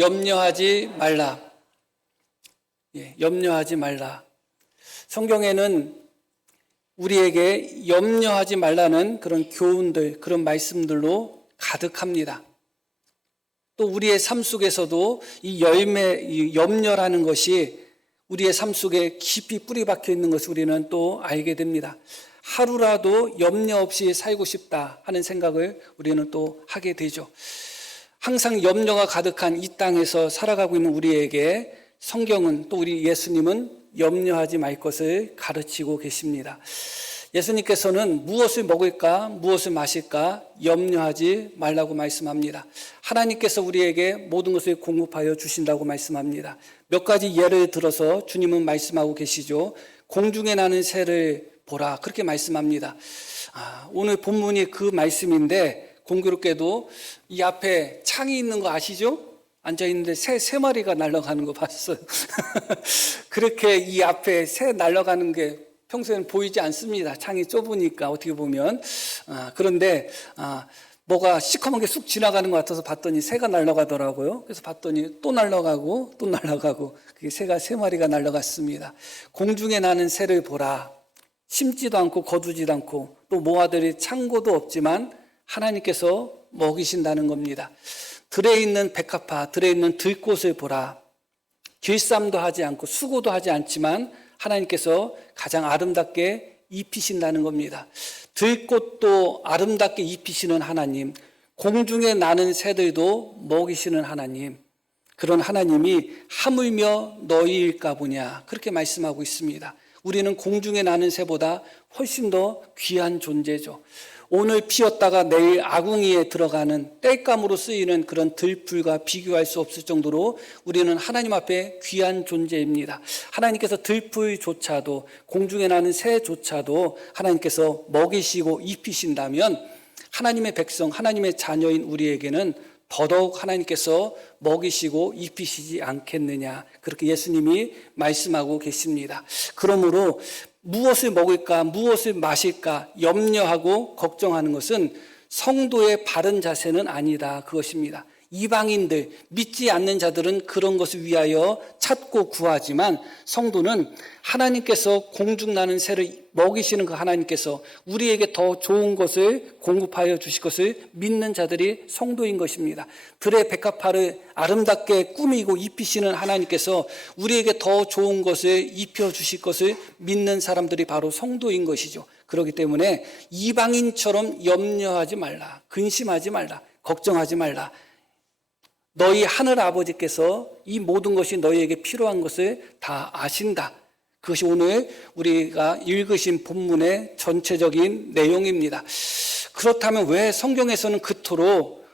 염려하지 말라. 염려하지 말라. 성경에는 우리에게 염려하지 말라는 그런 교훈들, 그런 말씀들로 가득합니다. 또 우리의 삶 속에서도 이 염려라는 것이 우리의 삶 속에 깊이 뿌리 박혀 있는 것을 우리는 또 알게 됩니다. 하루라도 염려 없이 살고 싶다 하는 생각을 우리는 또 하게 되죠. 항상 염려가 가득한 이 땅에서 살아가고 있는 우리에게 성경은 또 우리 예수님은 염려하지 말 것을 가르치고 계십니다. 예수님께서는 무엇을 먹을까, 무엇을 마실까 염려하지 말라고 말씀합니다. 하나님께서 우리에게 모든 것을 공급하여 주신다고 말씀합니다. 몇 가지 예를 들어서 주님은 말씀하고 계시죠. 공중에 나는 새를 보라, 그렇게 말씀합니다. 오늘 본문이 그 말씀인데 공교롭게도 이 앞에 창이 있는 거 아시죠? 앉아있는데 새 마리가 날아가는 거 봤어요. 그렇게 이 앞에 새 날아가는 게 평소에는 보이지 않습니다. 창이 좁으니까 어떻게 보면. 그런데 뭐가 시커먼 게 쑥 지나가는 것 같아서 봤더니 새가 날아가더라고요. 그래서 봤더니 또 날아가고 또 날아가고 그게 새가 세 마리가 날아갔습니다. 공중에 나는 새를 보라. 심지도 않고 거두지도 않고 또 모아들이 창고도 없지만 하나님께서 먹이신다는 겁니다. 들에 있는 백합화, 들에 있는 들꽃을 보라. 길쌈도 하지 않고 수고도 하지 않지만 하나님께서 가장 아름답게 입히신다는 겁니다. 들꽃도 아름답게 입히시는 하나님, 공중에 나는 새들도 먹이시는 하나님, 그런 하나님이 하물며 너희일까 보냐, 그렇게 말씀하고 있습니다. 우리는 공중에 나는 새보다 훨씬 더 귀한 존재죠. 오늘 피었다가 내일 아궁이에 들어가는 땔감으로 쓰이는 그런 들풀과 비교할 수 없을 정도로 우리는 하나님 앞에 귀한 존재입니다. 하나님께서 들풀조차도, 공중에 나는 새조차도 하나님께서 먹이시고 입히신다면 하나님의 백성, 하나님의 자녀인 우리에게는 더더욱 하나님께서 먹이시고 입히시지 않겠느냐, 그렇게 예수님이 말씀하고 계십니다. 그러므로 무엇을 먹을까, 무엇을 마실까 염려하고 걱정하는 것은 성도의 바른 자세는 아니다, 그것입니다. 이방인들, 믿지 않는 자들은 그런 것을 위하여 찾고 구하지만 성도는 하나님께서 공중 나는 새를 먹이시는 그 하나님께서 우리에게 더 좋은 것을 공급하여 주실 것을 믿는 자들이 성도인 것입니다. 들의 백합화를 아름답게 꾸미고 입히시는 하나님께서 우리에게 더 좋은 것을 입혀 주실 것을 믿는 사람들이 바로 성도인 것이죠. 그렇기 때문에 이방인처럼 염려하지 말라, 근심하지 말라, 걱정하지 말라. 너희 하늘 아버지께서 이 모든 것이 너희에게 필요한 것을 다 아신다. 그것이 오늘 우리가 읽으신 본문의 전체적인 내용입니다. 그렇다면 왜 성경에서는 그토록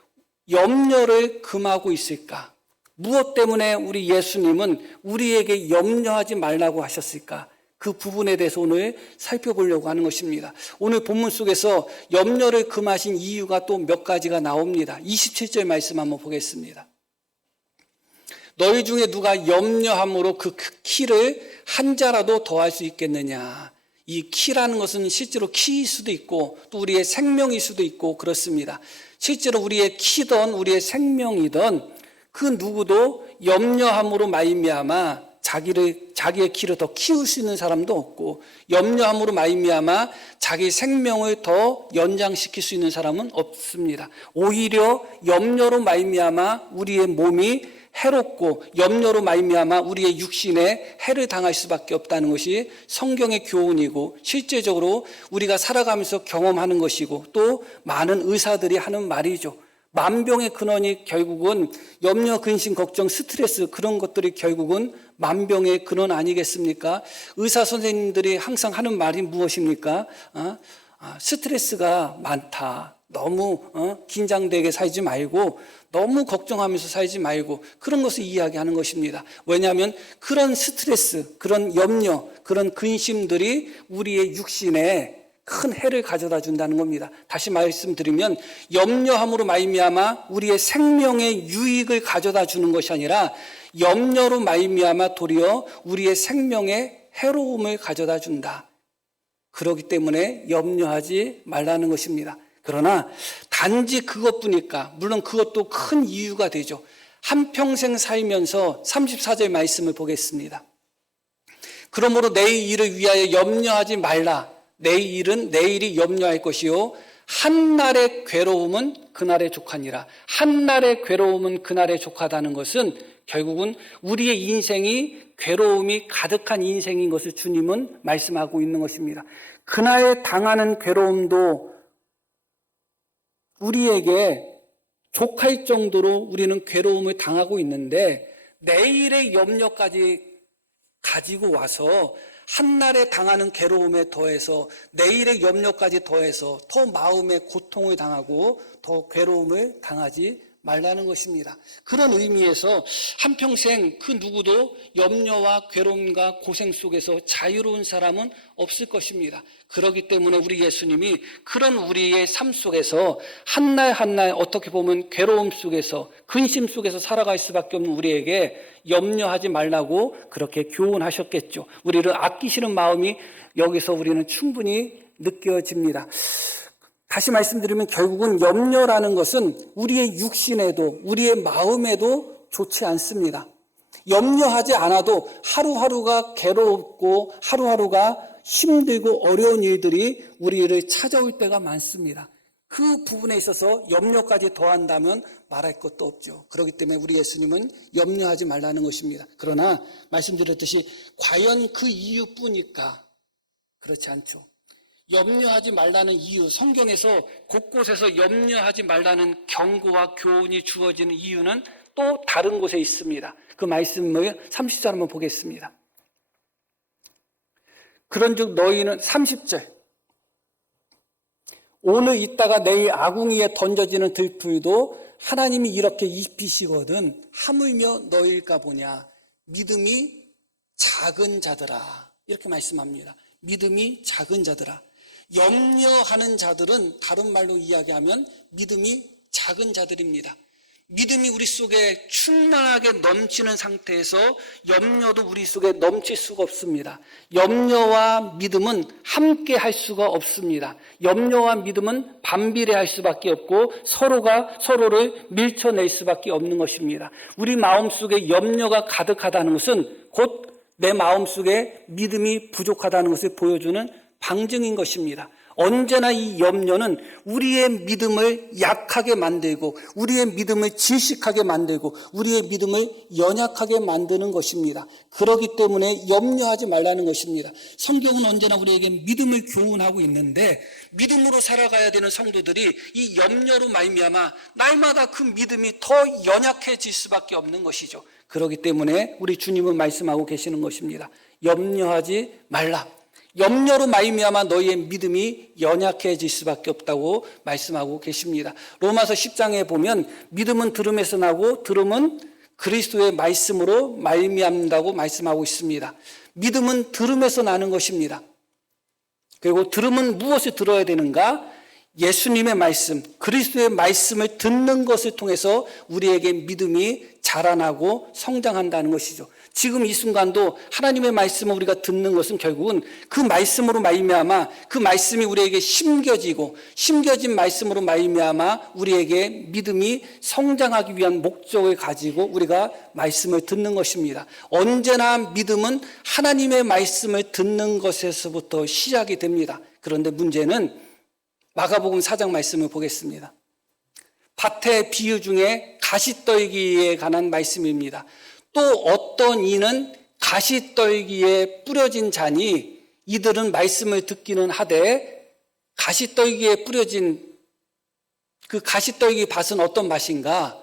염려를 금하고 있을까? 무엇 때문에 우리 예수님은 우리에게 염려하지 말라고 하셨을까? 그 부분에 대해서 오늘 살펴보려고 하는 것입니다. 오늘 본문 속에서 염려를 금하신 이유가 또 몇 가지가 나옵니다. 27절 말씀 한번 보겠습니다. 너희 중에 누가 염려함으로 그 키를 한 자라도 더할 수 있겠느냐. 이 키라는 것은 실제로 키일 수도 있고 또 우리의 생명일 수도 있고 그렇습니다. 실제로 우리의 키든 우리의 생명이든 그 누구도 염려함으로 말미암아 자기의 키를 더 키울 수 있는 사람도 없고 염려함으로 말미암아 자기 생명을 더 연장시킬 수 있는 사람은 없습니다. 오히려 염려로 말미암아 우리의 몸이 해롭고 염려로 말미암아 우리의 육신에 해를 당할 수밖에 없다는 것이 성경의 교훈이고 실제적으로 우리가 살아가면서 경험하는 것이고 또 많은 의사들이 하는 말이죠. 만병의 근원이 결국은 염려, 근심, 걱정, 스트레스, 그런 것들이 결국은 만병의 근원 아니겠습니까? 의사 선생님들이 항상 하는 말이 무엇입니까? 스트레스가 많다. 너무 긴장되게 살지 말고 너무 걱정하면서 살지 말고 그런 것을 이야기하는 것입니다. 왜냐하면 그런 스트레스, 그런 염려, 그런 근심들이 우리의 육신에 큰 해를 가져다 준다는 겁니다. 다시 말씀드리면 염려함으로 말미암아 우리의 생명의 유익을 가져다 주는 것이 아니라 염려로 말미암아 도리어 우리의 생명의 해로움을 가져다 준다. 그렇기 때문에 염려하지 말라는 것입니다. 그러나 단지 그것뿐일까? 물론 그것도 큰 이유가 되죠. 한평생 살면서 34절 말씀을 보겠습니다. 그러므로 내일 일을 위하여 염려하지 말라. 내일은 내일이 염려할 것이요 한날의 괴로움은 그날의 족하니라. 한날의 괴로움은 그날의 족하다는 것은 결국은 우리의 인생이 괴로움이 가득한 인생인 것을 주님은 말씀하고 있는 것입니다. 그날에 당하는 괴로움도 우리에게 족할 정도로 우리는 괴로움을 당하고 있는데 내일의 염려까지 가지고 와서 한날에 당하는 괴로움에 더해서 내일의 염려까지 더해서 더 마음의 고통을 당하고 더 괴로움을 당하지 말라는 것입니다. 그런 의미에서 한평생 그 누구도 염려와 괴로움과 고생 속에서 자유로운 사람은 없을 것입니다. 그렇기 때문에 우리 예수님이 그런 우리의 삶 속에서 한날 한날 어떻게 보면 괴로움 속에서 근심 속에서 살아갈 수밖에 없는 우리에게 염려하지 말라고 그렇게 교훈하셨겠죠. 우리를 아끼시는 마음이 여기서 우리는 충분히 느껴집니다. 다시 말씀드리면 결국은 염려라는 것은 우리의 육신에도 우리의 마음에도 좋지 않습니다. 염려하지 않아도 하루하루가 괴롭고 하루하루가 힘들고 어려운 일들이 우리를 찾아올 때가 많습니다. 그 부분에 있어서 염려까지 더한다면 말할 것도 없죠. 그렇기 때문에 우리 예수님은 염려하지 말라는 것입니다. 그러나 말씀드렸듯이 과연 그 이유뿐일까? 그렇지 않죠. 염려하지 말라는 이유, 성경에서 곳곳에서 염려하지 말라는 경고와 교훈이 주어지는 이유는 또 다른 곳에 있습니다. 그 말씀을 30절 한번 보겠습니다. 그런즉 너희는 30절 오늘 있다가 내일 아궁이에 던져지는 들풀도 하나님이 이렇게 입히시거든 하물며 너희일까 보냐. 믿음이 작은 자들아, 이렇게 말씀합니다. 믿음이 작은 자들아. 염려하는 자들은 다른 말로 이야기하면 믿음이 작은 자들입니다. 믿음이 우리 속에 충만하게 넘치는 상태에서 염려도 우리 속에 넘칠 수가 없습니다. 염려와 믿음은 함께 할 수가 없습니다. 염려와 믿음은 반비례할 수밖에 없고 서로가 서로를 밀쳐낼 수밖에 없는 것입니다. 우리 마음속에 염려가 가득하다는 것은 곧 내 마음속에 믿음이 부족하다는 것을 보여주는 방증인 것입니다. 언제나 이 염려는 우리의 믿음을 약하게 만들고 우리의 믿음을 질식하게 만들고 우리의 믿음을 연약하게 만드는 것입니다. 그렇기 때문에 염려하지 말라는 것입니다. 성경은 언제나 우리에게 믿음을 교훈하고 있는데 믿음으로 살아가야 되는 성도들이 이 염려로 말미암아 날마다 그 믿음이 더 연약해질 수밖에 없는 것이죠. 그렇기 때문에 우리 주님은 말씀하고 계시는 것입니다. 염려하지 말라. 염려로 말미암아 너희의 믿음이 연약해질 수밖에 없다고 말씀하고 계십니다. 로마서 10장에 보면 믿음은 들음에서 나고 들음은 그리스도의 말씀으로 말미암는다고 말씀하고 있습니다. 믿음은 들음에서 나는 것입니다. 그리고 들음은 무엇을 들어야 되는가? 예수님의 말씀, 그리스도의 말씀을 듣는 것을 통해서 우리에게 믿음이 자라나고 성장한다는 것이죠. 지금 이 순간도 하나님의 말씀을 우리가 듣는 것은 결국은 그 말씀으로 말미암아 그 말씀이 우리에게 심겨진 말씀으로 말미암아 우리에게 믿음이 성장하기 위한 목적을 가지고 우리가 말씀을 듣는 것입니다. 언제나 믿음은 하나님의 말씀을 듣는 것에서부터 시작이 됩니다. 그런데 문제는 마가복음 4장 말씀을 보겠습니다. 밭의 비유 중에 가시떨기에 관한 말씀입니다. 또 어떤 이는 가시떨기에 뿌려진 자니 이들은 말씀을 듣기는 하되 가시떨기에 뿌려진 그 가시떨기 밭은 어떤 밭인가?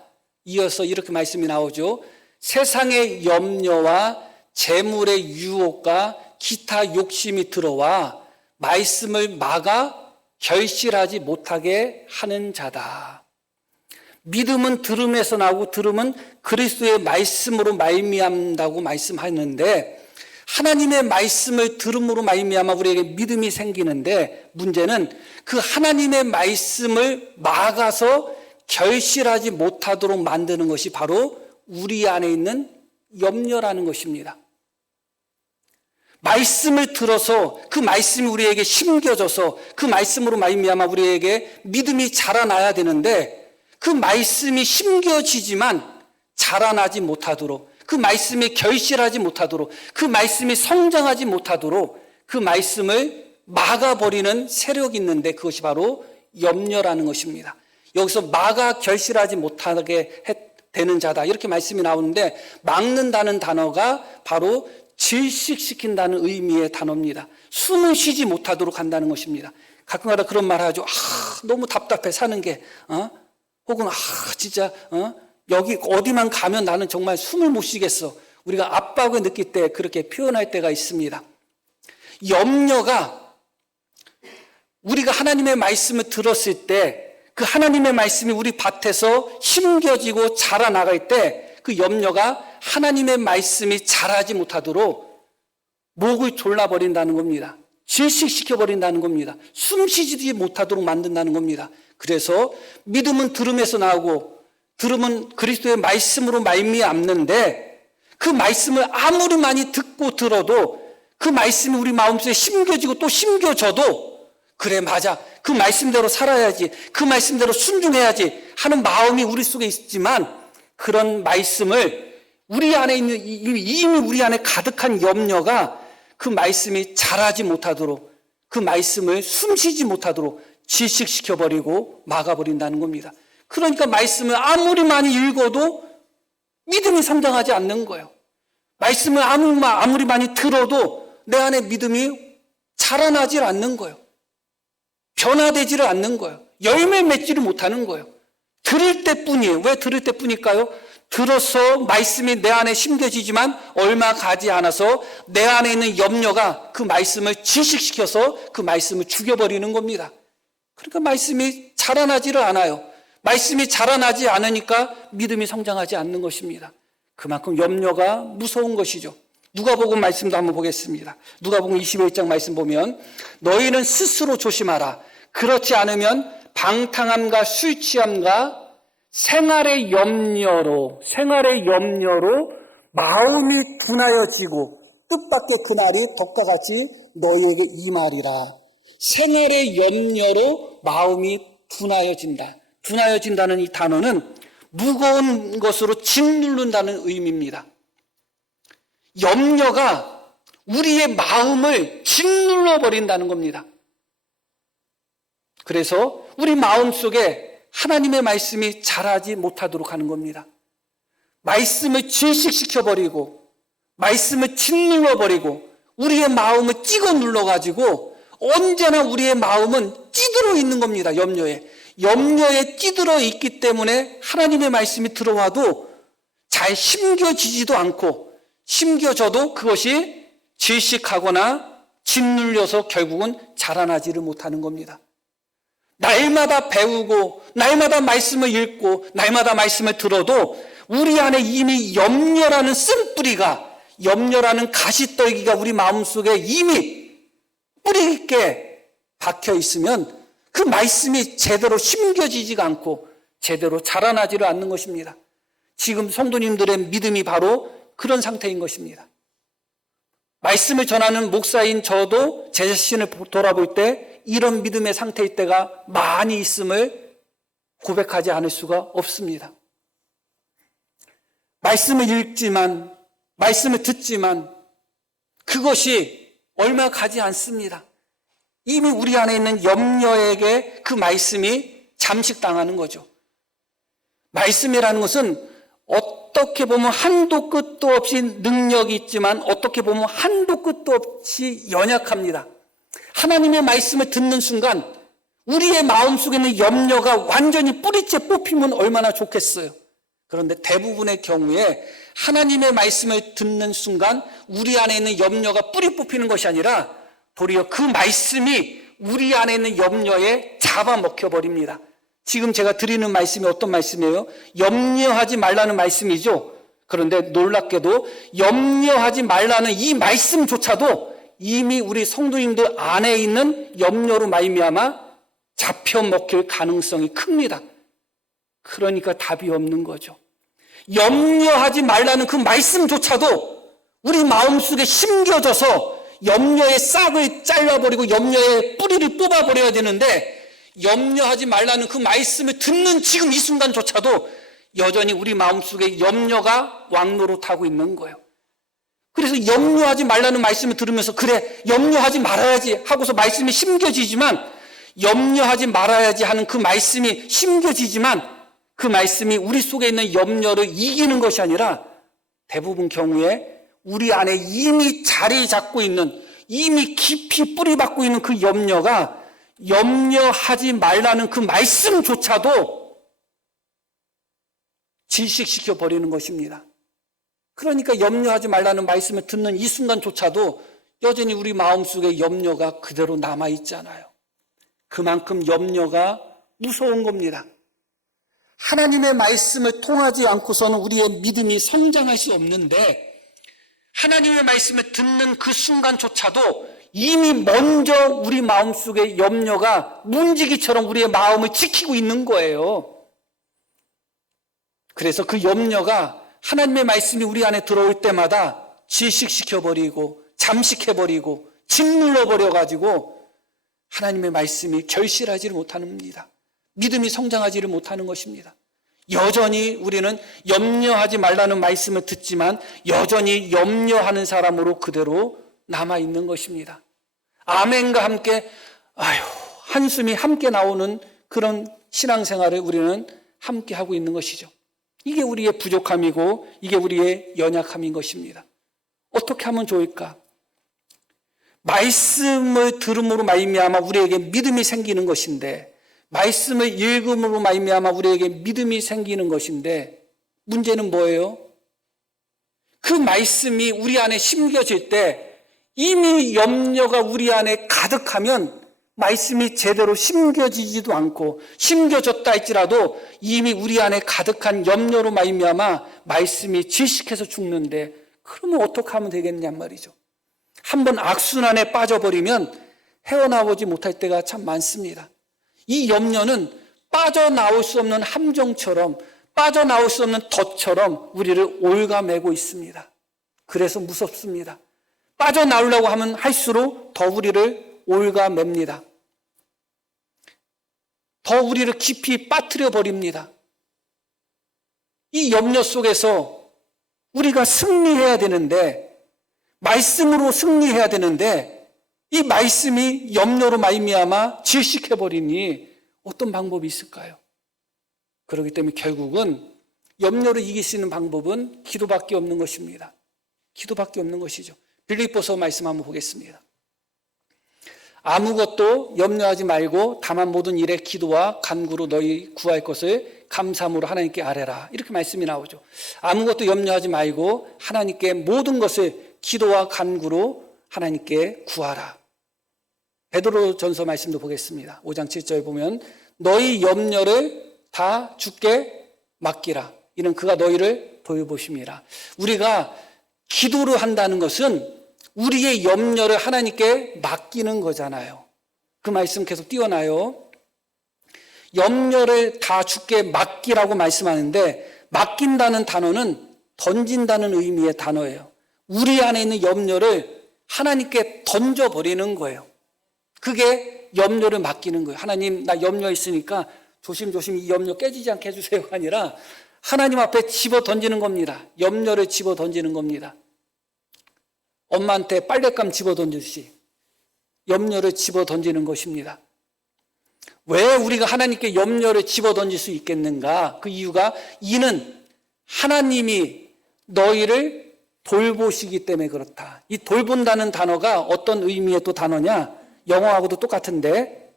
이어서 이렇게 말씀이 나오죠. 세상의 염려와 재물의 유혹과 기타 욕심이 들어와 말씀을 막아 결실하지 못하게 하는 자다. 믿음은 들음에서 나오고 들음은 그리스도의 말씀으로 말미암다고 말씀하는데 하나님의 말씀을 들음으로 말미암아 우리에게 믿음이 생기는데 문제는 그 하나님의 말씀을 막아서 결실하지 못하도록 만드는 것이 바로 우리 안에 있는 염려라는 것입니다. 말씀을 들어서 그 말씀이 우리에게 심겨져서 그 말씀으로 말미암아 우리에게 믿음이 자라나야 되는데 그 말씀이 심겨지지만 자라나지 못하도록, 그 말씀이 결실하지 못하도록, 그 말씀이 성장하지 못하도록 그 말씀을 막아버리는 세력이 있는데 그것이 바로 염려라는 것입니다. 여기서 막아 결실하지 못하게 되는 자다 이렇게 말씀이 나오는데, 막는다는 단어가 바로 질식시킨다는 의미의 단어입니다. 숨을 쉬지 못하도록 한다는 것입니다. 가끔가다 그런 말 하죠. 너무 답답해 사는 게, 혹은 진짜 여기 어디만 가면 나는 정말 숨을 못 쉬겠어. 우리가 압박을 느낄 때 그렇게 표현할 때가 있습니다. 염려가 우리가 하나님의 말씀을 들었을 때, 그 하나님의 말씀이 우리 밭에서 심겨지고 자라나갈 때 그 염려가 하나님의 말씀이 자라지 못하도록 목을 졸라버린다는 겁니다. 질식시켜버린다는 겁니다. 숨쉬지 못하도록 만든다는 겁니다. 그래서 믿음은 들음에서 나오고 들음은 그리스도의 말씀으로 말미암는데, 그 말씀을 아무리 많이 듣고 들어도 그 말씀이 우리 마음속에 심겨지고 또 심겨져도, 그래 맞아, 그 말씀대로 살아야지, 그 말씀대로 순종해야지 하는 마음이 우리 속에 있지만, 그런 말씀을 우리 안에 있는 이미 우리 안에 가득한 염려가 그 말씀이 자라지 못하도록, 그 말씀을 숨쉬지 못하도록 질식시켜버리고 막아버린다는 겁니다. 그러니까 말씀을 아무리 많이 읽어도 믿음이 성장하지 않는 거예요. 말씀을 아무리 많이 들어도 내 안에 믿음이 자라나질 않는 거예요. 변화되지를 않는 거예요. 열매 맺지를 못하는 거예요. 들을 때뿐이에요. 왜 들을 때뿐일까요? 들어서 말씀이 내 안에 심겨지지만 얼마 가지 않아서 내 안에 있는 염려가 그 말씀을 질식시켜서 그 말씀을 죽여버리는 겁니다. 그러니까 말씀이 자라나지를 않아요. 말씀이 자라나지 않으니까 믿음이 성장하지 않는 것입니다. 그만큼 염려가 무서운 것이죠. 누가복음 말씀도 한번 보겠습니다. 누가복음 21장 말씀 보면, 너희는 스스로 조심하라. 그렇지 않으면 방탕함과 술 취함과 생활의 염려로 마음이 둔하여지고 뜻밖의 그날이 덕과 같이 너희에게 임하리라. 생활의 염려로 마음이 둔하여진다. 둔하여진다는 이 단어는 무거운 것으로 짓누른다는 의미입니다. 염려가 우리의 마음을 짓눌러 버린다는 겁니다. 그래서 우리 마음속에 하나님의 말씀이 자라지 못하도록 하는 겁니다. 말씀을 질식시켜버리고 말씀을 짓눌러버리고 우리의 마음을 찍어 눌러가지고 언제나 우리의 마음은 찌들어 있는 겁니다. 염려에 찌들어 있기 때문에 하나님의 말씀이 들어와도 잘 심겨지지도 않고, 심겨져도 그것이 질식하거나 짓눌려서 결국은 자라나지를 못하는 겁니다. 날마다 배우고 날마다 말씀을 읽고 날마다 말씀을 들어도 우리 안에 이미 염려라는 쓴뿌리가, 염려라는 가시떨기가 우리 마음속에 이미 뿌리 있게 박혀 있으면 그 말씀이 제대로 심겨지지가 않고 제대로 자라나지를 않는 것입니다. 지금 성도님들의 믿음이 바로 그런 상태인 것입니다. 말씀을 전하는 목사인 저도 제 자신을 돌아볼 때 이런 믿음의 상태일 때가 많이 있음을 고백하지 않을 수가 없습니다. 말씀을 읽지만, 말씀을 듣지만 그것이 얼마 가지 않습니다. 이미 우리 안에 있는 염려에게 그 말씀이 잠식당하는 거죠. 말씀이라는 것은 어떻게 보면 한도 끝도 없이 능력이 있지만 어떻게 보면 한도 끝도 없이 연약합니다. 하나님의 말씀을 듣는 순간 우리의 마음속에 있는 염려가 완전히 뿌리째 뽑히면 얼마나 좋겠어요. 그런데 대부분의 경우에 하나님의 말씀을 듣는 순간 우리 안에 있는 염려가 뿌리 뽑히는 것이 아니라 도리어 그 말씀이 우리 안에 있는 염려에 잡아먹혀버립니다. 지금 제가 드리는 말씀이 어떤 말씀이에요? 염려하지 말라는 말씀이죠. 그런데 놀랍게도 염려하지 말라는 이 말씀조차도 이미 우리 성도님들 안에 있는 염려로 말미암아 잡혀먹힐 가능성이 큽니다. 그러니까 답이 없는 거죠. 염려하지 말라는 그 말씀조차도 우리 마음속에 심겨져서 염려의 싹을 잘라버리고 염려의 뿌리를 뽑아버려야 되는데, 염려하지 말라는 그 말씀을 듣는 지금 이 순간조차도 여전히 우리 마음속에 염려가 왕노릇하고 있는 거예요. 그래서 염려하지 말라는 말씀을 들으면서 그래 염려하지 말아야지 하고서 말씀이 심겨지지만, 염려하지 말아야지 하는 그 말씀이 심겨지지만 그 말씀이 우리 속에 있는 염려를 이기는 것이 아니라 대부분 경우에 우리 안에 이미 자리 잡고 있는, 이미 깊이 뿌리 박고 있는 그 염려가 염려하지 말라는 그 말씀조차도 질식시켜 버리는 것입니다. 그러니까 염려하지 말라는 말씀을 듣는 이 순간조차도 여전히 우리 마음속에 염려가 그대로 남아있잖아요. 그만큼 염려가 무서운 겁니다. 하나님의 말씀을 통하지 않고서는 우리의 믿음이 성장할 수 없는데, 하나님의 말씀을 듣는 그 순간조차도 이미 먼저 우리 마음속에 염려가 문지기처럼 우리의 마음을 지키고 있는 거예요. 그래서 그 염려가 하나님의 말씀이 우리 안에 들어올 때마다 질식시켜버리고 잠식해버리고 짓눌러버려가지고 하나님의 말씀이 결실하지를 못합니다. 믿음이 성장하지를 못하는 것입니다. 여전히 우리는 염려하지 말라는 말씀을 듣지만 여전히 염려하는 사람으로 그대로 남아있는 것입니다. 아멘과 함께 한숨이 함께 나오는 그런 신앙생활을 우리는 함께 하고 있는 것이죠. 이게 우리의 부족함이고 이게 우리의 연약함인 것입니다. 어떻게 하면 좋을까? 말씀을 들음으로 말미암아 우리에게 믿음이 생기는 것인데, 말씀을 읽음으로 말미암아 우리에게 믿음이 생기는 것인데, 문제는 뭐예요? 그 말씀이 우리 안에 심겨질 때 이미 염려가 우리 안에 가득하면 말씀이 제대로 심겨지지도 않고, 심겨졌다 할지라도 이미 우리 안에 가득한 염려로 말미암아 말씀이 질식해서 죽는데, 그러면 어떻게 하면 되겠냔 말이죠. 한번 악순환에 빠져버리면 헤어나오지 못할 때가 참 많습니다. 이 염려는 빠져나올 수 없는 함정처럼, 빠져나올 수 없는 덫처럼 우리를 올가매고 있습니다. 그래서 무섭습니다. 빠져나오려고 하면 할수록 더 우리를 올가맵니다. 더 우리를 깊이 빠뜨려 버립니다. 이 염려 속에서 우리가 승리해야 되는데, 말씀으로 승리해야 되는데 이 말씀이 염려로 말미암아 질식해버리니 어떤 방법이 있을까요? 그렇기 때문에 결국은 염려를 이길 수 있는 방법은 기도밖에 없는 것입니다. 기도밖에 없는 것이죠. 빌립보서 말씀 한번 보겠습니다. 아무것도 염려하지 말고 다만 모든 일에 기도와 간구로 너희 구할 것을 감사함으로 하나님께 아뢰라, 이렇게 말씀이 나오죠. 아무것도 염려하지 말고 하나님께 모든 것을 기도와 간구로 하나님께 구하라. 베드로전서 말씀도 보겠습니다. 5장 7절 보면 너희 염려를 다 주께 맡기라, 이는 그가 너희를 돌보심이라. 우리가 기도를 한다는 것은 우리의 염려를 하나님께 맡기는 거잖아요. 그 말씀 계속 띄워놔요. 염려를 다 주께 맡기라고 말씀하는데, 맡긴다는 단어는 던진다는 의미의 단어예요. 우리 안에 있는 염려를 하나님께 던져버리는 거예요. 그게 염려를 맡기는 거예요. 하나님, 나 염려 있으니까 조심조심 이 염려 깨지지 않게 해주세요가 아니라 하나님 앞에 집어 던지는 겁니다. 염려를 집어 던지는 겁니다. 엄마한테 빨랫감 집어 던지듯이 염려를 집어 던지는 것입니다. 왜 우리가 하나님께 염려를 집어 던질 수 있겠는가? 그 이유가, 이는 하나님이 너희를 돌보시기 때문에 그렇다. 이 돌본다는 단어가 어떤 의미의 또 단어냐? 영어하고도 똑같은데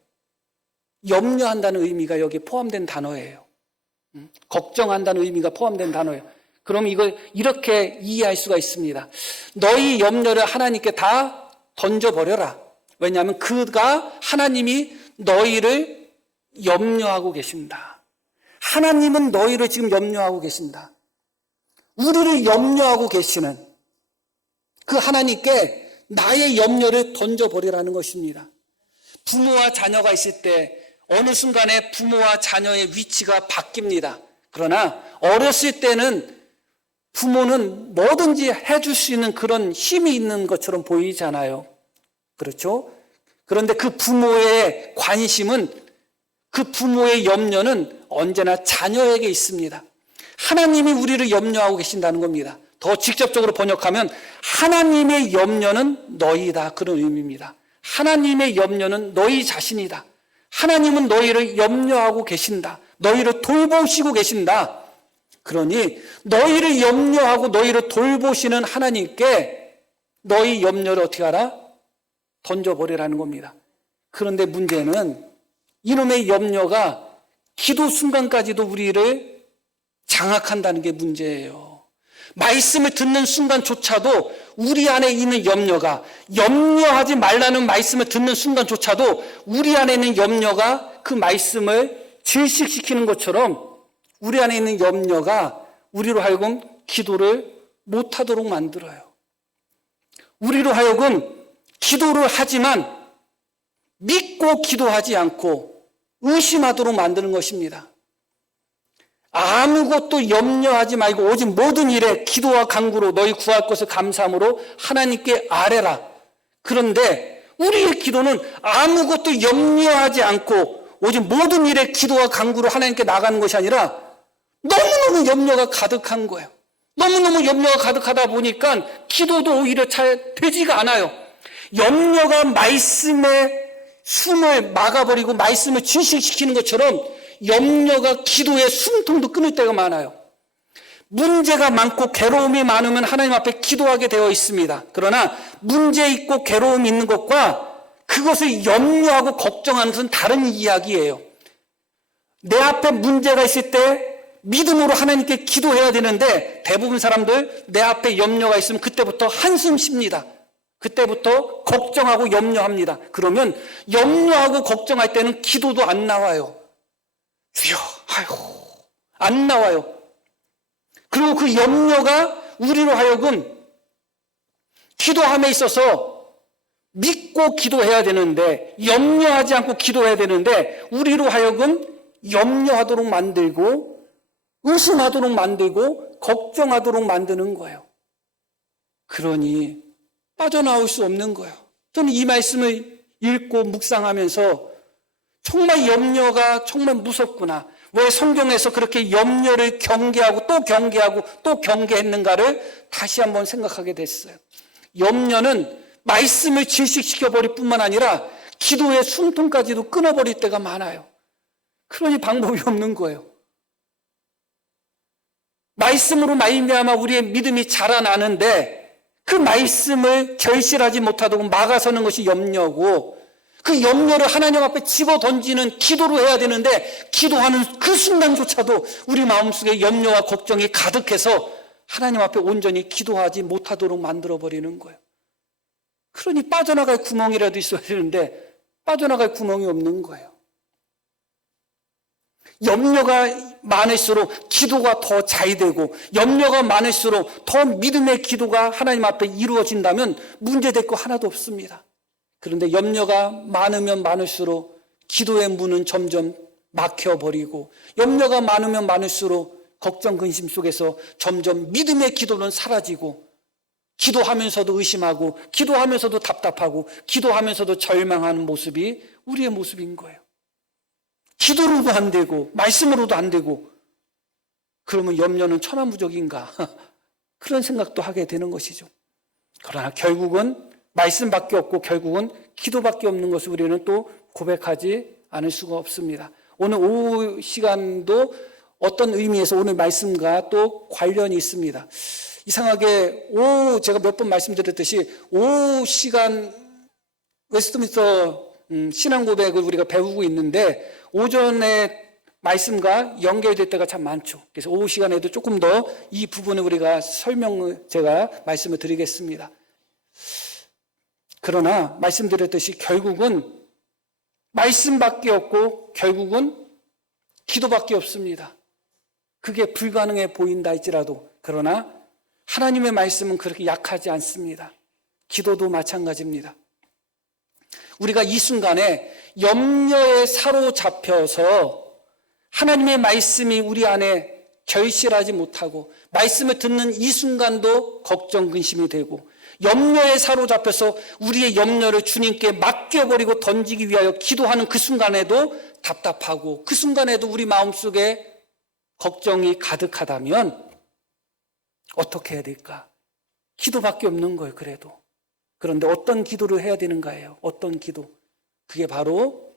염려한다는 의미가 여기에 포함된 단어예요. 걱정한다는 의미가 포함된 단어예요. 그럼 이걸 이렇게 이해할 수가 있습니다. 너희 염려를 하나님께 다 던져버려라. 왜냐하면 하나님이 너희를 염려하고 계신다. 하나님은 너희를 지금 염려하고 계신다. 우리를 염려하고 계시는 그 하나님께 나의 염려를 던져버리라는 것입니다. 부모와 자녀가 있을 때 어느 순간에 부모와 자녀의 위치가 바뀝니다. 그러나 어렸을 때는 부모는 뭐든지 해줄 수 있는 그런 힘이 있는 것처럼 보이잖아요. 그렇죠? 그런데 그 부모의 관심은, 그 부모의 염려는 언제나 자녀에게 있습니다. 하나님이 우리를 염려하고 계신다는 겁니다. 더 직접적으로 번역하면 하나님의 염려는 너희다, 그런 의미입니다. 하나님의 염려는 너희 자신이다. 하나님은 너희를 염려하고 계신다. 너희를 돌보시고 계신다. 그러니 너희를 염려하고 너희를 돌보시는 하나님께 너희 염려를 어떻게 하라? 던져버리라는 겁니다. 그런데 문제는 이놈의 염려가 기도 순간까지도 우리를 장악한다는 게 문제예요. 말씀을 듣는 순간조차도 우리 안에 있는 염려가, 염려하지 말라는 말씀을 듣는 순간조차도 우리 안에 있는 염려가 그 말씀을 질식시키는 것처럼 우리 안에 있는 염려가 우리로 하여금 기도를 못하도록 만들어요. 우리로 하여금 기도를 하지만 믿고 기도하지 않고 의심하도록 만드는 것입니다. 아무것도 염려하지 말고 오직 모든 일에 기도와 간구로 너희 구할 것을 감사함으로 하나님께 아뢰라. 그런데 우리의 기도는 아무것도 염려하지 않고 오직 모든 일에 기도와 간구로 하나님께 나가는 것이 아니라 너무너무 염려가 가득한 거예요. 너무너무 염려가 가득하다 보니까 기도도 오히려 잘 되지가 않아요. 염려가 말씀의 숨을 막아버리고 말씀을 질식시키는 것처럼 염려가 기도의 숨통도 끊을 때가 많아요. 문제가 많고 괴로움이 많으면 하나님 앞에 기도하게 되어 있습니다. 그러나 문제 있고 괴로움이 있는 것과 그것을 염려하고 걱정하는 것은 다른 이야기예요. 내 앞에 문제가 있을 때 믿음으로 하나님께 기도해야 되는데 대부분 사람들 내 앞에 염려가 있으면 그때부터 한숨 쉽니다. 그때부터 걱정하고 염려합니다. 그러면 염려하고 걱정할 때는 기도도 안 나와요. 주여, 아이고, 안 나와요. 그리고 그 염려가 우리로 하여금 기도함에 있어서 믿고 기도해야 되는데, 염려하지 않고 기도해야 되는데, 우리로 하여금 염려하도록 만들고, 의심하도록 만들고, 걱정하도록 만드는 거예요. 그러니 빠져나올 수 없는 거예요. 저는 이 말씀을 읽고 묵상하면서 정말 염려가 정말 무섭구나. 왜 성경에서 그렇게 염려를 경계하고 또 경계하고 또 경계했는가를 다시 한번 생각하게 됐어요. 염려는 말씀을 질식시켜버릴 뿐만 아니라 기도의 숨통까지도 끊어버릴 때가 많아요. 그러니 방법이 없는 거예요. 말씀으로 말미암아 우리의 믿음이 자라나는데 그 말씀을 결실하지 못하도록 막아서는 것이 염려고, 그 염려를 하나님 앞에 집어 던지는 기도로 해야 되는데 기도하는 그 순간조차도 우리 마음속에 염려와 걱정이 가득해서 하나님 앞에 온전히 기도하지 못하도록 만들어버리는 거예요. 그러니 빠져나갈 구멍이라도 있어야 되는데 빠져나갈 구멍이 없는 거예요. 염려가 많을수록 기도가 더 잘 되고, 염려가 많을수록 더 믿음의 기도가 하나님 앞에 이루어진다면 문제될 거 하나도 없습니다. 그런데 염려가 많으면 많을수록 기도의 문은 점점 막혀버리고, 염려가 많으면 많을수록 걱정 근심 속에서 점점 믿음의 기도는 사라지고, 기도하면서도 의심하고, 기도하면서도 답답하고, 기도하면서도 절망하는 모습이 우리의 모습인 거예요. 기도로도 안 되고 말씀으로도 안 되고, 그러면 염려는 천하무적인가 그런 생각도 하게 되는 것이죠. 그러나 결국은 말씀밖에 없고 결국은 기도밖에 없는 것을 우리는 또 고백하지 않을 수가 없습니다. 오늘 오후 시간도 어떤 의미에서 오늘 말씀과 또 관련이 있습니다. 이상하게 오후 제가 몇 번 말씀드렸듯이 오후 시간 웨스트민스터 신앙고백을 우리가 배우고 있는데 오전에 말씀과 연결될 때가 참 많죠. 그래서 오후 시간에도 조금 더 이 부분을 우리가 제가 말씀을 드리겠습니다. 그러나 말씀드렸듯이 결국은 말씀밖에 없고 결국은 기도밖에 없습니다. 그게 불가능해 보인다 할지라도, 그러나 하나님의 말씀은 그렇게 약하지 않습니다. 기도도 마찬가지입니다. 우리가 이 순간에 염려에 사로잡혀서 하나님의 말씀이 우리 안에 결실하지 못하고 말씀을 듣는 이 순간도 걱정 근심이 되고, 염려에 사로잡혀서 우리의 염려를 주님께 맡겨버리고 던지기 위하여 기도하는 그 순간에도 답답하고, 그 순간에도 우리 마음속에 걱정이 가득하다면 어떻게 해야 될까? 기도밖에 없는 거예요, 그래도. 그런데 어떤 기도를 해야 되는가예요? 어떤 기도? 그게 바로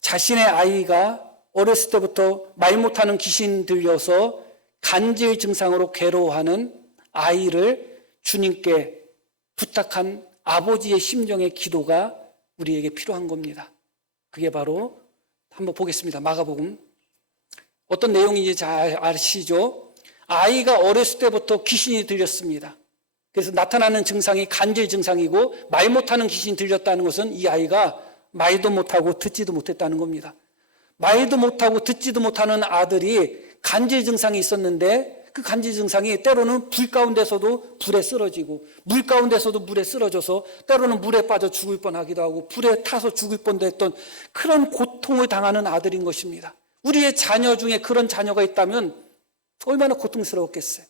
자신의 아이가 어렸을 때부터 말 못하는 귀신 들려서 간질 증상으로 괴로워하는 아이를 주님께 부탁한 아버지의 심정의 기도가 우리에게 필요한 겁니다. 그게 바로 한번 보겠습니다. 마가복음. 어떤 내용인지 잘 아시죠? 아이가 어렸을 때부터 귀신이 들렸습니다. 그래서 나타나는 증상이 간질 증상이고 말 못하는 귀신이 들렸다는 것은 이 아이가 말도 못하고 듣지도 못했다는 겁니다. 말도 못하고 듣지도 못하는 아들이 간질 증상이 있었는데 그 간질 증상이 때로는 불 가운데서도 불에 쓰러지고 물 가운데서도 물에 쓰러져서 때로는 물에 빠져 죽을 뻔하기도 하고 불에 타서 죽을 뻔도 했던 그런 고통을 당하는 아들인 것입니다. 우리의 자녀 중에 그런 자녀가 있다면 얼마나 고통스러웠겠어요.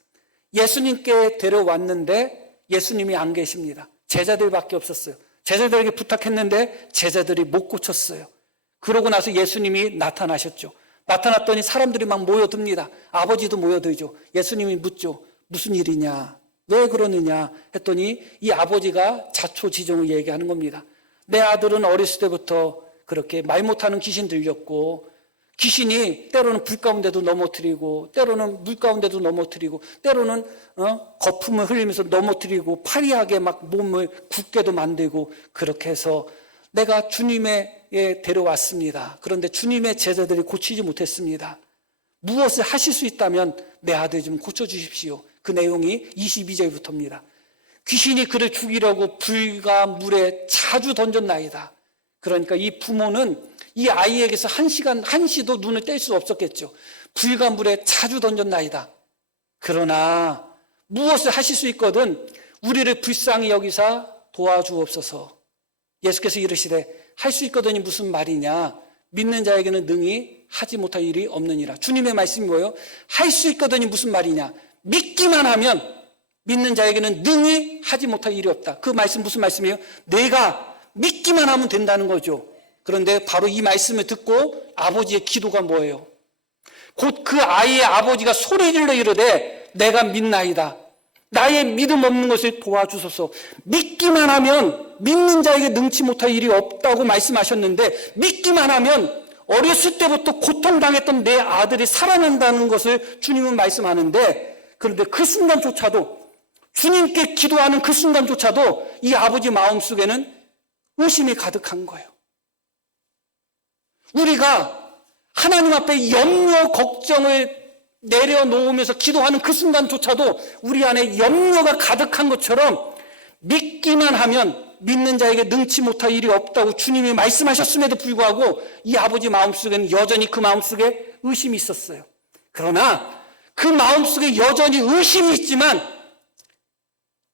예수님께 데려왔는데 예수님이 안 계십니다. 제자들밖에 없었어요. 제자들에게 부탁했는데 제자들이 못 고쳤어요. 그러고 나서 예수님이 나타나셨죠. 나타났더니 사람들이 막 모여듭니다. 아버지도 모여들죠. 예수님이 묻죠. 무슨 일이냐? 왜 그러느냐? 했더니 이 아버지가 자초지종을 얘기하는 겁니다. 내 아들은 어렸을 때부터 그렇게 말 못하는 귀신 들렸고 귀신이 때로는 불 가운데도 넘어뜨리고 때로는 물 가운데도 넘어뜨리고 때로는 거품을 흘리면서 넘어뜨리고 파리하게 막 몸을 굳게도 만들고 그렇게 해서 내가 주님에 데려왔습니다. 그런데 주님의 제자들이 고치지 못했습니다. 무엇을 하실 수 있다면 내 아들 좀 고쳐주십시오. 그 내용이 22절부터입니다. 귀신이 그를 죽이려고 불과 물에 자주 던졌나이다. 그러니까 이 부모는 이 아이에게서 한시도 눈을 뗄 수 없었겠죠. 불과 물에 자주 던졌나이다. 그러나 무엇을 하실 수 있거든 우리를 불쌍히 여기사 도와주옵소서. 예수께서 이르시되 할 수 있거든이 무슨 말이냐? 믿는 자에게는 능히 하지 못할 일이 없느니라. 주님의 말씀이 뭐예요? 할 수 있거든이 무슨 말이냐? 믿기만 하면 믿는 자에게는 능히 하지 못할 일이 없다. 그 말씀 무슨 말씀이에요? 내가 믿기만 하면 된다는 거죠. 그런데 바로 이 말씀을 듣고 아버지의 기도가 뭐예요? 곧 그 아이의 아버지가 소리질러 이르되 내가 믿나이다. 나의 믿음 없는 것을 도와주소서. 믿기만 하면 믿는 자에게 능치 못할 일이 없다고 말씀하셨는데 믿기만 하면 어렸을 때부터 고통당했던 내 아들이 살아난다는 것을 주님은 말씀하는데 그런데 그 순간조차도 주님께 기도하는 그 순간조차도 이 아버지 마음속에는 의심이 가득한 거예요. 우리가 하나님 앞에 염려, 걱정을 내려놓으면서 기도하는 그 순간조차도 우리 안에 염려가 가득한 것처럼 믿기만 하면 믿는 자에게 능치 못할 일이 없다고 주님이 말씀하셨음에도 불구하고 이 아버지 마음속에는 여전히 그 마음속에 의심이 있었어요. 그러나 그 마음속에 여전히 의심이 있지만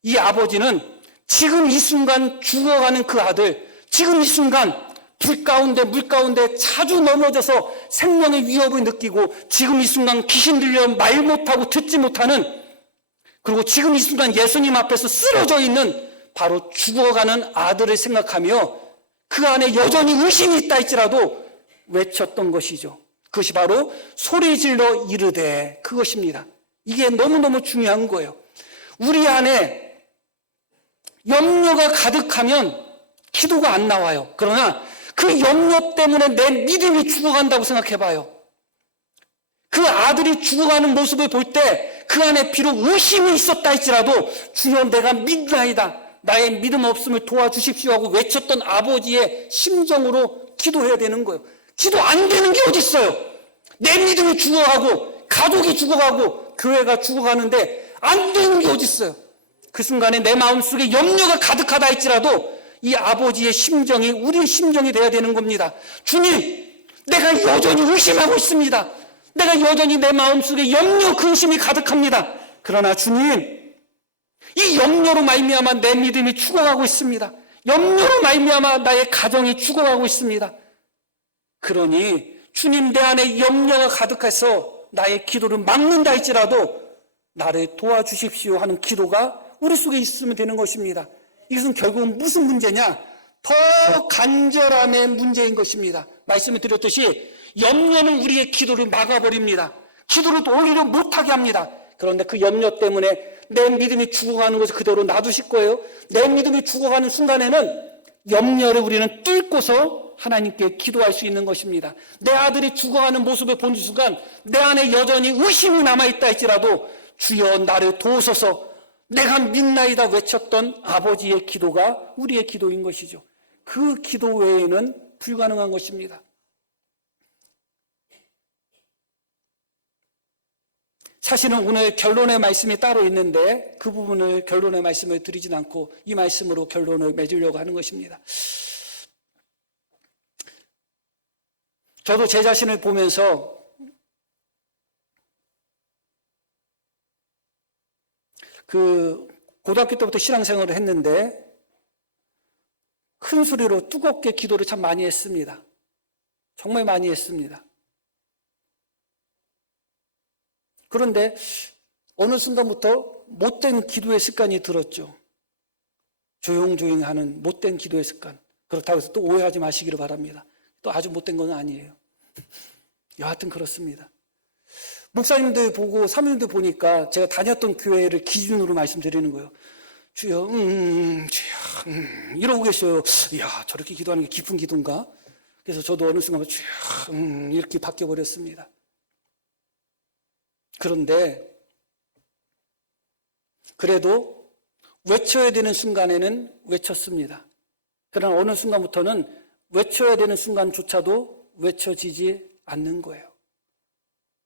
이 아버지는 지금 이 순간 죽어가는 그 아들, 지금 이 순간 불 가운데 물 가운데 자주 넘어져서 생명의 위협을 느끼고 지금 이 순간 귀신 들려 말 못하고 듣지 못하는 그리고 지금 이 순간 예수님 앞에서 쓰러져 있는 바로 죽어가는 아들을 생각하며 그 안에 여전히 의심이 있다 할지라도 외쳤던 것이죠. 그것이 바로 소리질러 이르되 그것입니다. 이게 너무너무 중요한 거예요. 우리 안에 염려가 가득하면 기도가 안 나와요. 그러나 그 염려 때문에 내 믿음이 죽어간다고 생각해봐요. 그 아들이 죽어가는 모습을 볼 때 그 안에 비록 의심이 있었다 할지라도 주여 내가 믿나이다. 나의 믿음 없음을 도와주십시오 하고 외쳤던 아버지의 심정으로 기도해야 되는 거예요. 기도 안 되는 게 어디 있어요? 내 믿음이 죽어가고 가족이 죽어가고 교회가 죽어가는데 안 되는 게 어디 있어요? 그 순간에 내 마음속에 염려가 가득하다 할지라도 이 아버지의 심정이 우리의 심정이 돼야 되는 겁니다. 주님, 내가 여전히 의심하고 있습니다. 내가 여전히 내 마음속에 염려, 근심이 가득합니다. 그러나 주님, 이 염려로 말미암아 내 믿음이 죽어가고 있습니다. 염려로 말미암아 나의 가정이 죽어가고 있습니다. 그러니 주님 내 안에 염려가 가득해서 나의 기도를 막는다 할지라도 나를 도와주십시오 하는 기도가 우리 속에 있으면 되는 것입니다. 이것은 결국은 무슨 문제냐? 더 간절함의 문제인 것입니다. 말씀을 드렸듯이 염려는 우리의 기도를 막아버립니다. 기도를 오히려 못하게 합니다. 그런데 그 염려 때문에 내 믿음이 죽어가는 것을 그대로 놔두실 거예요. 내 믿음이 죽어가는 순간에는 염려를 우리는 뚫고서 하나님께 기도할 수 있는 것입니다. 내 아들이 죽어가는 모습을 본 순간 내 안에 여전히 의심이 남아있다 할지라도 주여 나를 도우소서, 내가 믿나이다 외쳤던 아버지의 기도가 우리의 기도인 것이죠. 그 기도 외에는 불가능한 것입니다. 사실은 오늘 결론의 말씀이 따로 있는데 그 부분을 결론의 말씀을 드리진 않고 이 말씀으로 결론을 맺으려고 하는 것입니다. 저도 제 자신을 보면서 고등학교 때부터 신앙생활을 했는데 큰 소리로 뜨겁게 기도를 참 많이 했습니다. 정말 많이 했습니다. 그런데 어느 순간부터 못된 기도의 습관이 들었죠. 조용조용 하는 못된 기도의 습관. 그렇다고 해서 또 오해하지 마시기를 바랍니다. 또 아주 못된 건 아니에요. 여하튼 그렇습니다. 목사님들 보고 사모님들 보니까 제가 다녔던 교회를 기준으로 말씀드리는 거예요. 주여, 주여, 이러고 계셔요. 이야, 저렇게 기도하는 게 깊은 기도인가? 그래서 저도 어느 순간 주여, 이렇게 바뀌어버렸습니다. 그런데 그래도 외쳐야 되는 순간에는 외쳤습니다. 그러나 어느 순간부터는 외쳐야 되는 순간조차도 외쳐지지 않는 거예요.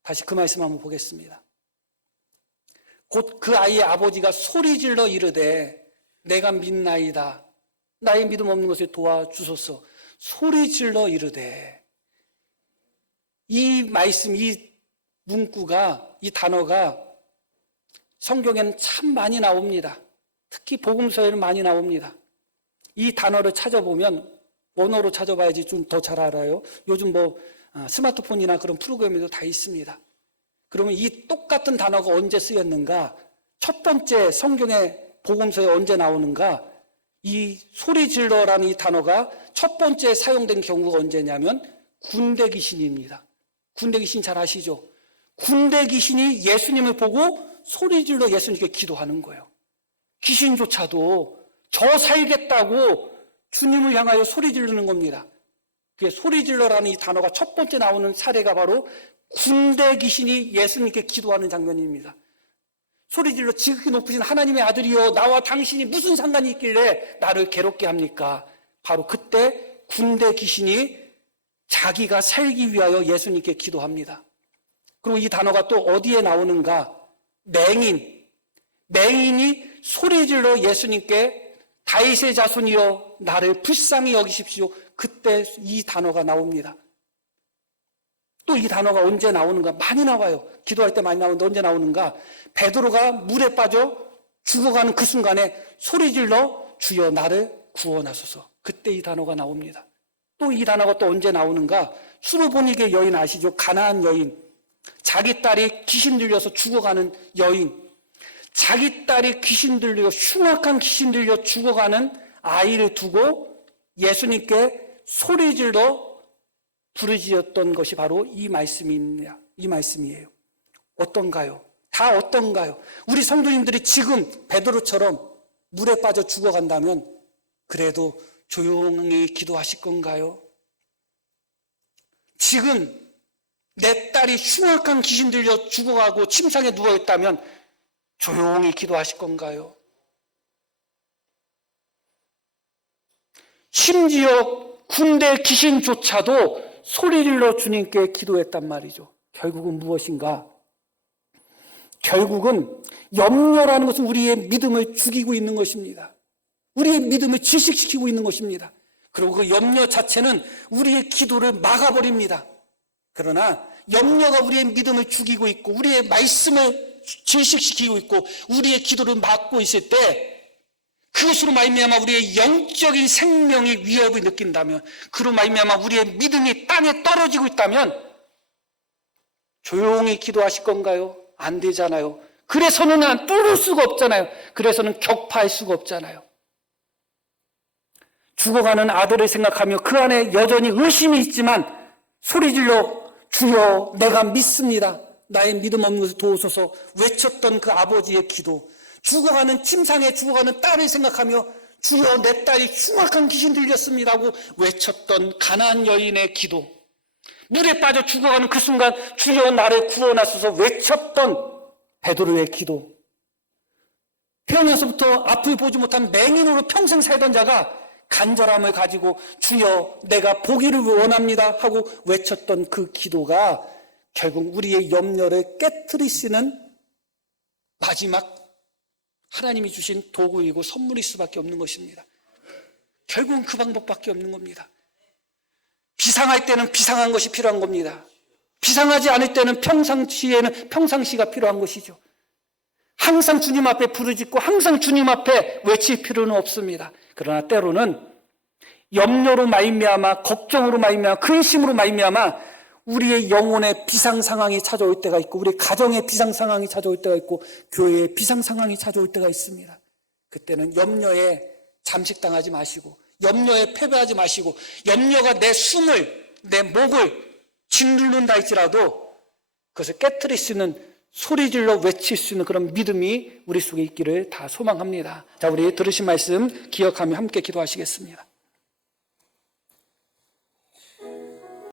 다시 그 말씀 한번 보겠습니다. 곧 그 아이의 아버지가 소리질러 이르되 내가 믿나이다, 나의 믿음 없는 것을 도와주소서. 소리질러 이르되, 이 말씀, 이 문구가, 이 단어가 성경에는 참 많이 나옵니다. 특히 복음서에는 많이 나옵니다. 이 단어를 찾아보면, 원어로 찾아봐야지 좀 더 잘 알아요. 요즘 스마트폰이나 그런 프로그램에도 다 있습니다. 그러면 이 똑같은 단어가 언제 쓰였는가? 첫 번째 성경의 복음서에 언제 나오는가? 이 소리질러라는 이 단어가 첫 번째 사용된 경우가 언제냐면 군대 귀신입니다. 군대 귀신 잘 아시죠? 군대 귀신이 예수님을 보고 소리질러 예수님께 기도하는 거예요. 귀신조차도 저 살겠다고 주님을 향하여 소리지르는 겁니다. 그 소리질러라는 이 단어가 첫 번째 나오는 사례가 바로 군대 귀신이 예수님께 기도하는 장면입니다. 소리질러 지극히 높으신 하나님의 아들이여, 나와 당신이 무슨 상관이 있길래 나를 괴롭게 합니까? 바로 그때 군대 귀신이 자기가 살기 위하여 예수님께 기도합니다. 그리고 이 단어가 또 어디에 나오는가? 맹인이 소리질러 예수님께 다윗의 자손이여 나를 불쌍히 여기십시오. 그때 이 단어가 나옵니다. 또 이 단어가 언제 나오는가? 많이 나와요. 기도할 때 많이 나오는데 언제 나오는가? 베드로가 물에 빠져 죽어가는 그 순간에 소리질러 주여 나를 구원하소서. 그때 이 단어가 나옵니다. 또 이 단어가 또 언제 나오는가? 수르보니게 여인 아시죠? 가나안 여인. 자기 딸이 귀신 들려서 죽어가는 여인. 자기 딸이 귀신 들려, 흉악한 귀신 들려 죽어가는 아이를 두고 예수님께 소리질러 부르짖었던 것이 바로 이 말씀입니다. 이 말씀이에요. 어떤가요? 다 어떤가요? 우리 성도님들이 지금 베드로처럼 물에 빠져 죽어간다면 그래도 조용히 기도하실 건가요? 지금 내 딸이 흉악한 귀신 들려 죽어가고 침상에 누워있다면 조용히 기도하실 건가요? 심지어 군대 귀신조차도 소리질러 주님께 기도했단 말이죠. 결국은 무엇인가? 결국은 염려라는 것은 우리의 믿음을 죽이고 있는 것입니다. 우리의 믿음을 질식시키고 있는 것입니다. 그리고 그 염려 자체는 우리의 기도를 막아버립니다. 그러나 염려가 우리의 믿음을 죽이고 있고 우리의 말씀을 질식시키고 있고 우리의 기도를 막고 있을 때 그것으로 말미암아 우리의 영적인 생명이 위협을 느낀다면, 그로 말미암아 우리의 믿음이 땅에 떨어지고 있다면 조용히 기도하실 건가요? 안 되잖아요. 그래서는 뚫을 수가 없잖아요. 그래서는 격파할 수가 없잖아요. 죽어가는 아들을 생각하며 그 안에 여전히 의심이 있지만 소리질러 주여 내가 믿습니다, 나의 믿음 없는 것을 도우소서 외쳤던 그 아버지의 기도, 죽어가는 침상에 죽어가는 딸을 생각하며 주여 내 딸이 흉악한 귀신 들렸습니다 하고 외쳤던 가나안 여인의 기도, 물에 빠져 죽어가는 그 순간 주여 나를 구원하소서 외쳤던 베드로의 기도, 태어나서부터 앞을 보지 못한 맹인으로 평생 살던 자가 간절함을 가지고 주여 내가 보기를 원합니다 하고 외쳤던 그 기도가 결국 우리의 염려를 깨트리시는 마지막 하나님이 주신 도구이고 선물일 수밖에 없는 것입니다. 결국은 그 방법밖에 없는 겁니다. 비상할 때는 비상한 것이 필요한 겁니다. 비상하지 않을 때는 평상시에는 평상시가 필요한 것이죠. 항상 주님 앞에 부르짖고 항상 주님 앞에 외칠 필요는 없습니다. 그러나 때로는 염려로 말미암아, 걱정으로 말미암아, 근심으로 말미암아 우리의 영혼의 비상 상황이 찾아올 때가 있고, 우리 가정의 비상 상황이 찾아올 때가 있고, 교회의 비상 상황이 찾아올 때가 있습니다. 그때는 염려에 잠식당하지 마시고, 염려에 패배하지 마시고, 염려가 내 숨을, 내 목을 짓누른다 할지라도 그것을 깨트릴 수 있는, 소리질러 외칠 수 있는 그런 믿음이 우리 속에 있기를 다 소망합니다. 자, 우리 들으신 말씀 기억하며 함께 기도하시겠습니다.